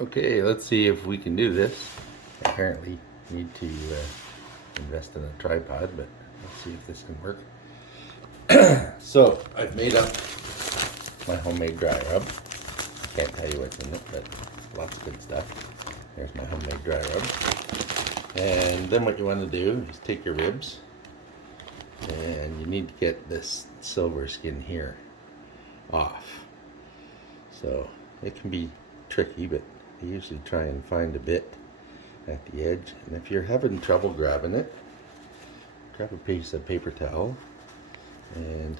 Okay, let's see if we can do this. Apparently need to invest in a tripod, but let's see if this can work. So I've made up my homemade dry rub. Can't tell you what's in it, but lots of good stuff. There's my homemade dry rub. And then what you want to do is take your ribs, and you need to get this silver skin here off. So it can be tricky, but I usually try and find a bit at the edge. And if you're having trouble grabbing it, grab a piece of paper towel, and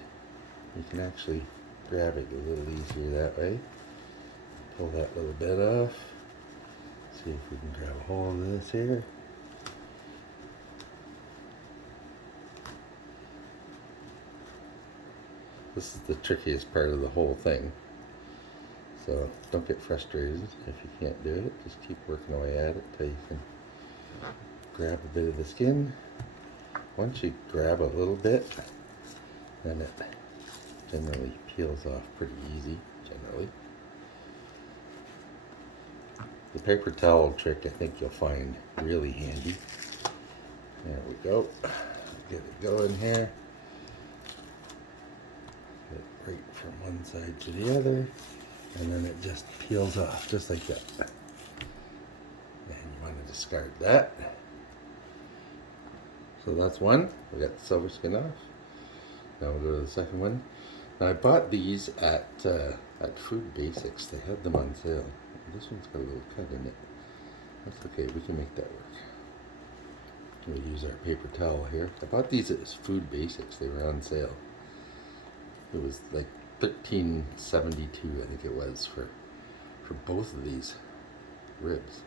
you can actually grab it a little easier that way. Pull that little bit off. See if we can grab a hold of this here. This is the trickiest part of the whole thing. So don't get frustrated if you can't do it. Just keep working away at it till you can grab a bit of the skin. Once you grab a little bit, then it generally peels off pretty easy, generally. The paper towel trick I think you'll find really handy. There we go. Get it going here. Get it right from one side to the other. And then it just peels off, just like that. And you want to discard that. So that's one. We got the silver skin off. Now we'll go to the second one. Now I bought these at Food Basics. They had them on sale. This one's got a little cut in it. That's okay, we can make that work. We'll use our paper towel here. I bought these at Food Basics. They were on sale. It was like $13.72, I think it was, for both of these ribs.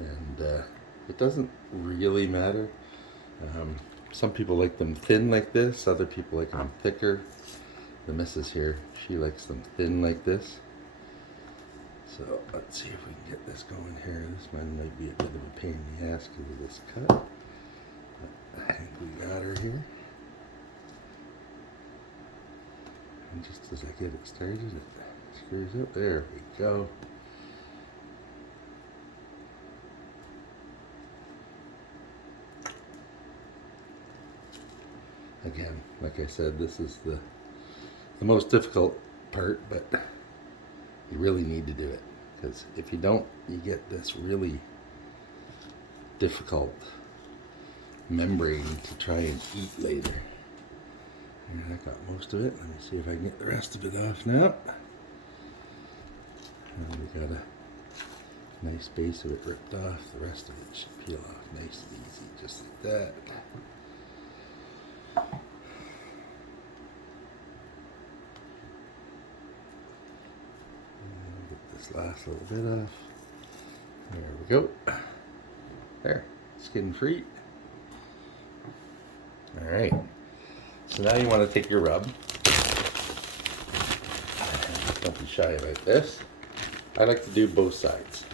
And it doesn't really matter. Some people like them thin like this, other people like them thicker. The missus here, she likes them thin like this. So let's see if we can get this going here. This one might be a bit of a pain in the ass because of this cut. But I think we got her here. And just as I get it started, it screws up. There we go. Again, like I said, this is the most difficult part, but you really need to do it, because if you don't, you get this really difficult membrane to try and eat later. And I got most of it. Let me see if I can get the rest of it off now. And we got a nice base of it ripped off. The rest of it should peel off nice and easy, just like that. This last little bit off. There we go. There, skin free. All right. So now you want to take your rub. Don't be shy about this. I like to do both sides.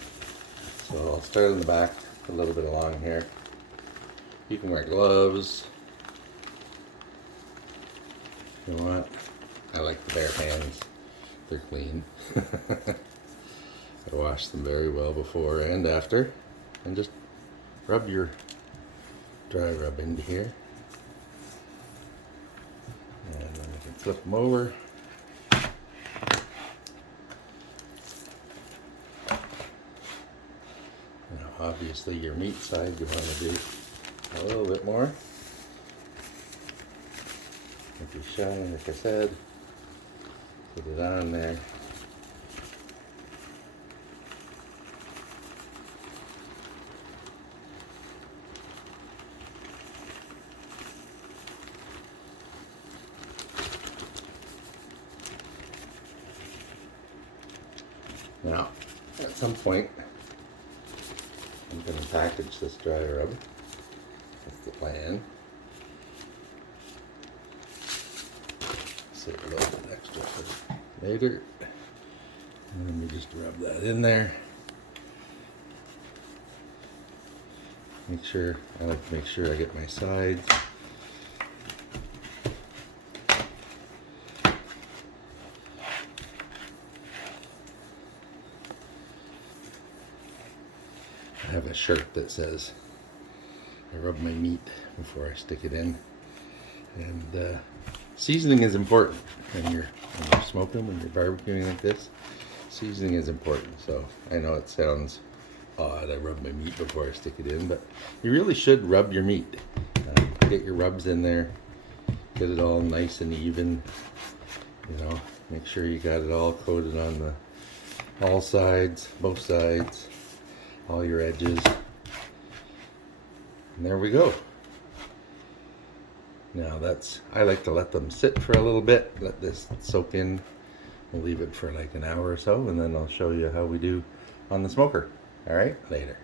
So I'll start on the back, a little bit along here. You can wear gloves if you want. I like the bare hands. They're clean. I wash them very well before and after. And just rub your dry rub into here. And then you can flip them over. Now obviously your meat side you want to do a little bit more. If you're shy, like I said, put it on there. Now, at some point, I'm going to package this dry rub. That's the plan. Save a little bit extra for later. And let me just rub that in there. I like to make sure I get my sides. I have a shirt that says I rub my meat before I stick it in. And seasoning is important when you're smoking, when you're barbecuing like this. Seasoning is important. So I know it sounds odd, I rub my meat before I stick it in, but you really should rub your meat. Get your rubs in there, get it all nice and even. You know, make sure you got it all coated on all sides, both sides, all your edges. And there we go. Now I like to let them sit for a little bit, let this soak in. We'll leave it for like an hour or so, and then I'll show you how we do on the smoker. All right, later.